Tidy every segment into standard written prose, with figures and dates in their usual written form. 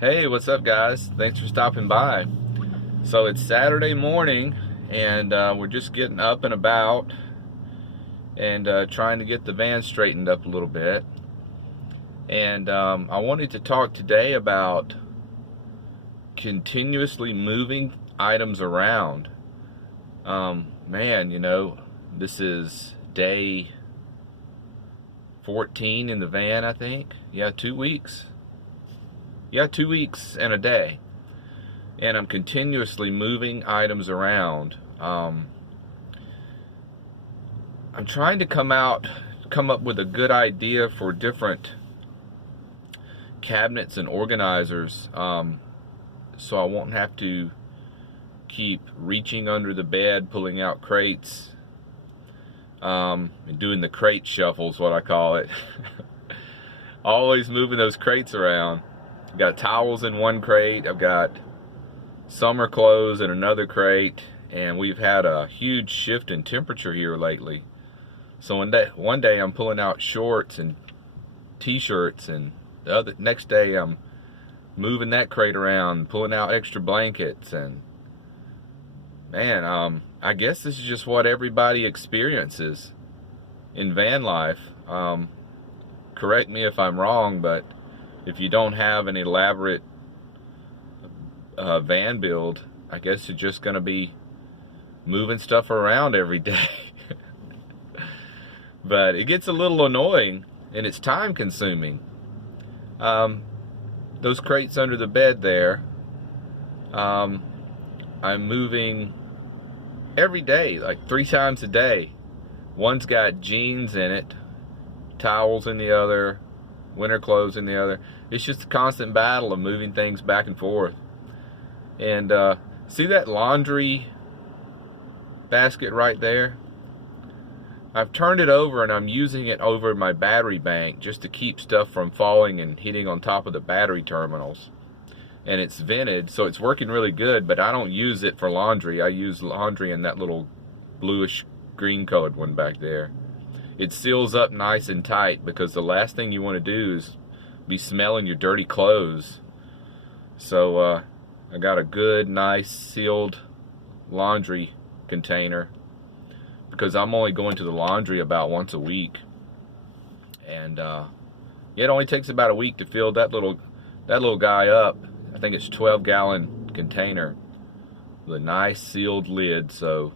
Hey, what's up, guys? Thanks for stopping by. So it's Saturday morning, and we're just getting up and about and trying to get the van straightened up a little bit. And I wanted to talk today about continuously moving items around. Man, this is day 14 in the van, I think. Yeah, 2 weeks. Yeah, 2 weeks and a day. And I'm continuously moving items around. I'm trying to come up with a good idea for different cabinets and organizers, so I won't have to keep reaching under the bed, pulling out crates, and doing the crate shuffle is what I call it. Always moving those crates around. I've got towels in one crate, I've got summer clothes in another crate, and we've had a huge shift in temperature here lately. So one day I'm pulling out shorts and t-shirts, and the next day I'm moving that crate around, pulling out extra blankets. And man, I guess this is just what everybody experiences in van life. Correct me if I'm wrong, but if you don't have an elaborate van build, I guess you're just going to be moving stuff around every day. But it gets a little annoying, and it's time consuming. Those crates under the bed there, I'm moving every day, like 3 times a day. One's got jeans in it, towels in the other, winter clothes in the other. It's just a constant battle of moving things back and forth. And see that laundry basket right there? I've turned it over, and I'm using it over my battery bank just to keep stuff from falling and hitting on top of the battery terminals. And it's vented, so it's working really good, but I don't use it for laundry. I use laundry in that little bluish green colored one back there. It seals up nice and tight, because the last thing you want to do is be smelling your dirty clothes. So I got a good, nice sealed laundry container, because I'm only going to the laundry about once a week. And it only takes about a week to fill that little guy up. I think it's 12-gallon container with a nice sealed lid, so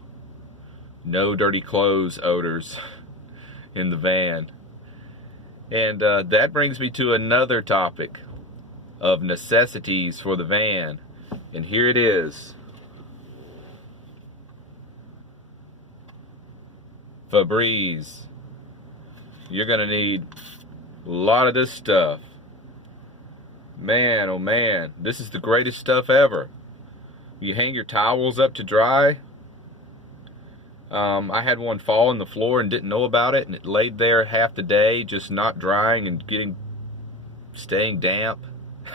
no dirty clothes odors in the van. And that brings me to another topic of necessities for the van. And here it is. Febreze. You're gonna need a lot of this stuff. Man, oh man, this is the greatest stuff ever. You hang your towels up to dry. I had one fall on the floor and didn't know about it, and it laid there half the day just not drying and staying damp.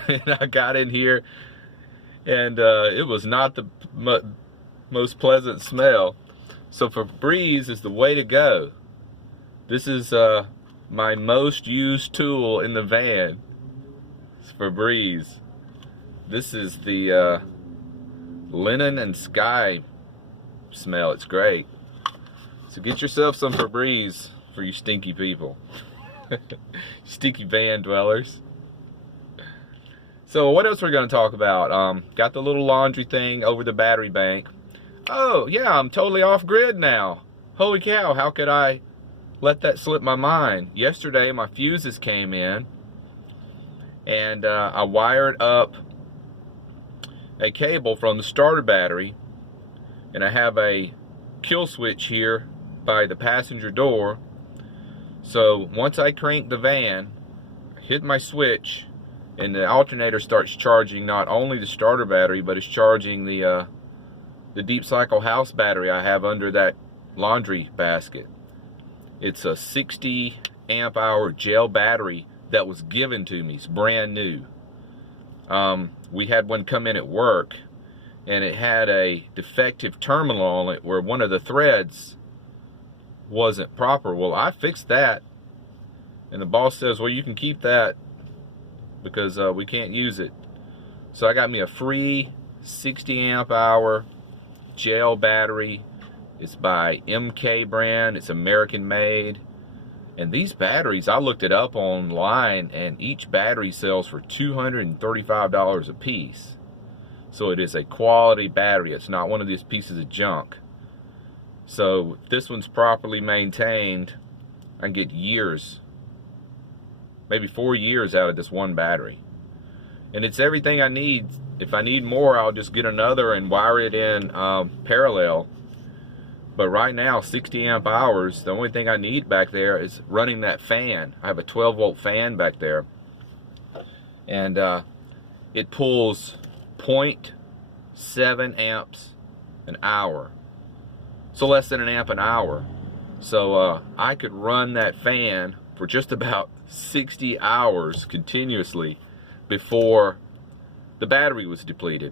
And I got in here, and it was not the most pleasant smell. So Febreze is the way to go. This is my most used tool in the van. It's Febreze. This is the linen and sky smell. It's great. So get yourself some Febreze for you stinky people. Stinky van dwellers. So what else we're going to talk about? Got the little laundry thing over the battery bank. Oh, yeah, I'm totally off grid now. Holy cow, how could I let that slip my mind? Yesterday, my fuses came in, and I wired up a cable from the starter battery, and I have a kill switch here by the passenger door. So once I crank the van, hit my switch, and the alternator starts charging not only the starter battery, but it's charging the Deep Cycle house battery I have under that laundry basket. It's a 60 amp hour gel battery that was given to me. It's brand new. We had one come in at work, and it had a defective terminal on it where one of the threads wasn't proper. Well, I fixed that, and the boss says, well, you can keep that because we can't use it. So I got me a free 60 amp hour gel battery. It's by MK brand. It's American made. And these batteries, I looked it up online, and each battery sells for $235 a piece. So it is a quality battery. It's not one of these pieces of junk. So if this one's properly maintained, I can get years, maybe 4 years out of this one battery. And it's everything I need. If I need more, I'll just get another and wire it in parallel. But right now, 60 amp hours, the only thing I need back there is running that fan. I have a 12 volt fan back there. And it pulls 0.7 amps an hour. So less than an amp an hour. So I could run that fan for just about 60 hours continuously before the battery was depleted.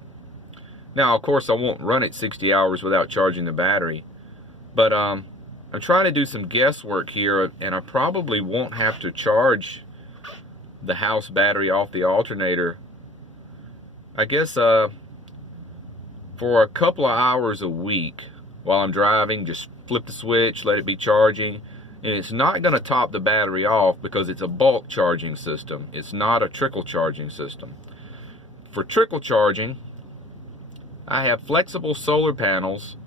Now, of course, I won't run it 60 hours without charging the battery. But I'm trying to do some guesswork here, and I probably won't have to charge the house battery off the alternator. I guess for a couple of hours a week while I'm driving, just flip the switch, let it be charging. And it's not going to top the battery off because it's a bulk charging system. It's not a trickle charging system. For trickle charging, I have flexible solar panels,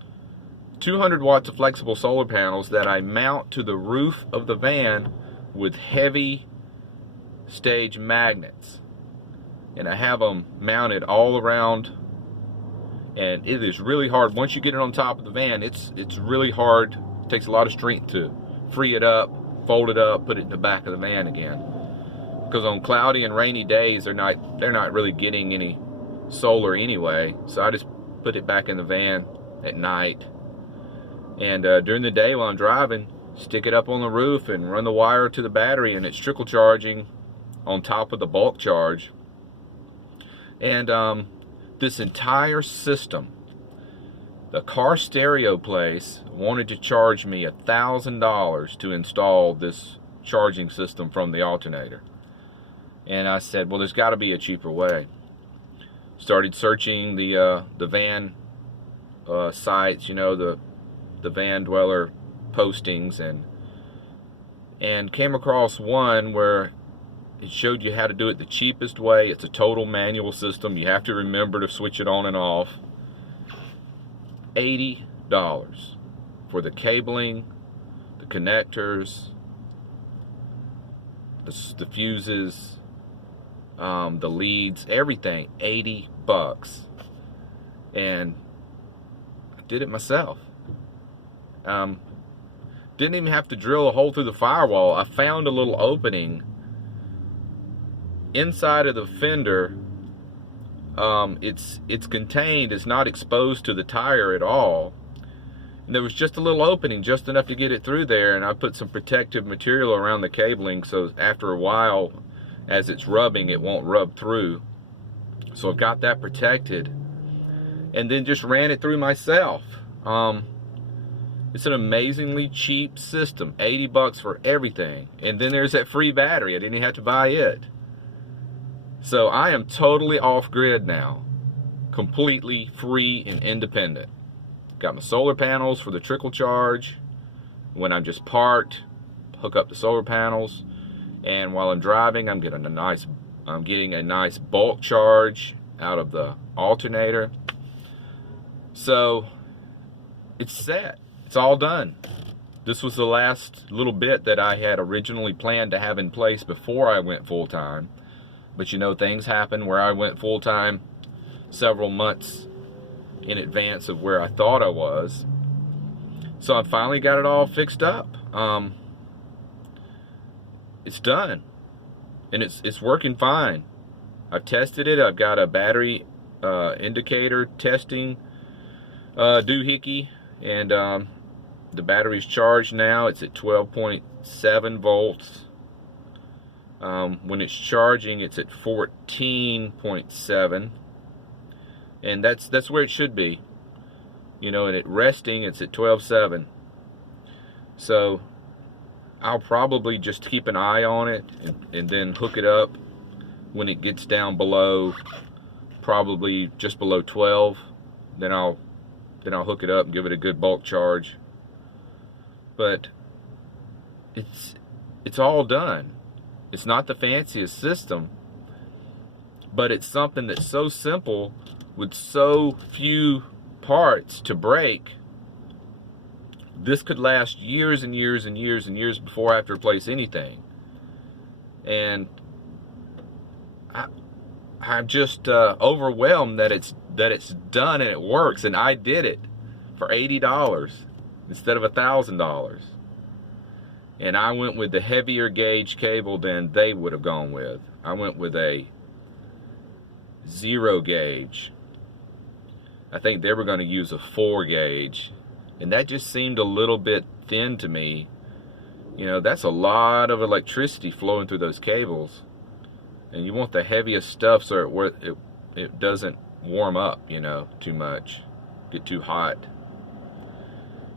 200 watts of flexible solar panels that I mount to the roof of the van with heavy stage magnets. And I have them mounted all around, and it is really hard. Once you get it on top of the van, it's really hard. It takes a lot of strength to free it up, fold it up, put it in the back of the van again. Because on cloudy and rainy days, they're not really getting any solar anyway. So I just put it back in the van at night. And during the day while I'm driving, stick it up on the roof and run the wire to the battery, and it's trickle charging on top of the bulk charge. And this entire system, the car stereo place wanted to charge me $1,000 to install this charging system from the alternator. And I said, well, there's got to be a cheaper way. Started searching the van sites, you know, the van dweller postings, and came across one where it showed you how to do it the cheapest way. It's a total manual system. You have to remember to switch it on and off. $80 for the cabling, the connectors, the fuses, the leads, everything. 80 bucks. And I did it myself. Didn't even have to drill a hole through the firewall. I found a little opening inside of the fender. It's contained, it's not exposed to the tire at all. And there was just a little opening, just enough to get it through there, and I put some protective material around the cabling so after a while, as it's rubbing, it won't rub through. So I've got that protected. And then just ran it through myself. It's an amazingly cheap system, 80 bucks for everything. And then there's that free battery. I didn't even have to buy it. So I am totally off grid now, completely free and independent. Got my solar panels for the trickle charge. When I'm just parked, hook up the solar panels, and while I'm driving, I'm getting a nice bulk charge out of the alternator. So it's set. It's all done. This was the last little bit that I had originally planned to have in place before I went full time. But you know, things happen where I went full time several months in advance of where I thought I was. So I finally got it all fixed up. It's done, and it's working fine. I've tested it. I've got a battery indicator testing doohickey, and the battery's charged now. It's at 12.7 volts. When it's charging, it's at 14.7, and that's where it should be, you know. And at resting, it's at 12.7. So I'll probably just keep an eye on it and then hook it up when it gets down below probably just below 12. Then I'll hook it up and give it a good bulk charge. But it's all done. It's not the fanciest system, but it's something that's so simple with so few parts to break. This could last years and years and years and years before I have to replace anything. And I'm just overwhelmed that it's done and it works, and I did it for $80 instead of $1,000. And I went with the heavier gauge cable than they would have gone with. I went with a 0 gauge. I think they were going to use a 4 gauge, and that just seemed a little bit thin to me. You know, that's a lot of electricity flowing through those cables, and you want the heaviest stuff so it doesn't warm up, you know, too much, get too hot.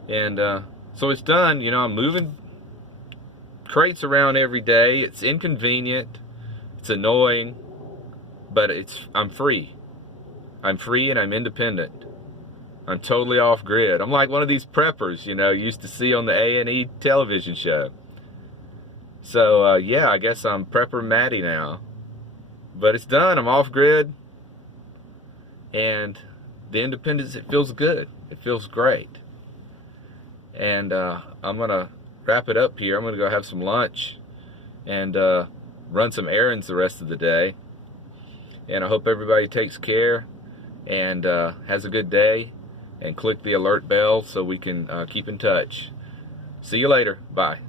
And so it's done. You know, I'm moving crates around every day. It's inconvenient, it's annoying, but I'm free. I'm free and I'm independent. I'm totally off grid. I'm like one of these preppers, you know, you used to see on the A&E television show. So yeah, I guess I'm Prepper Matty now. But it's done. I'm off grid, and the independence, it feels good. It feels great. And I'm gonna wrap it up here. I'm gonna go have some lunch and run some errands the rest of the day. And I hope everybody takes care and has a good day, and click the alert bell so we can keep in touch. See you later. Bye.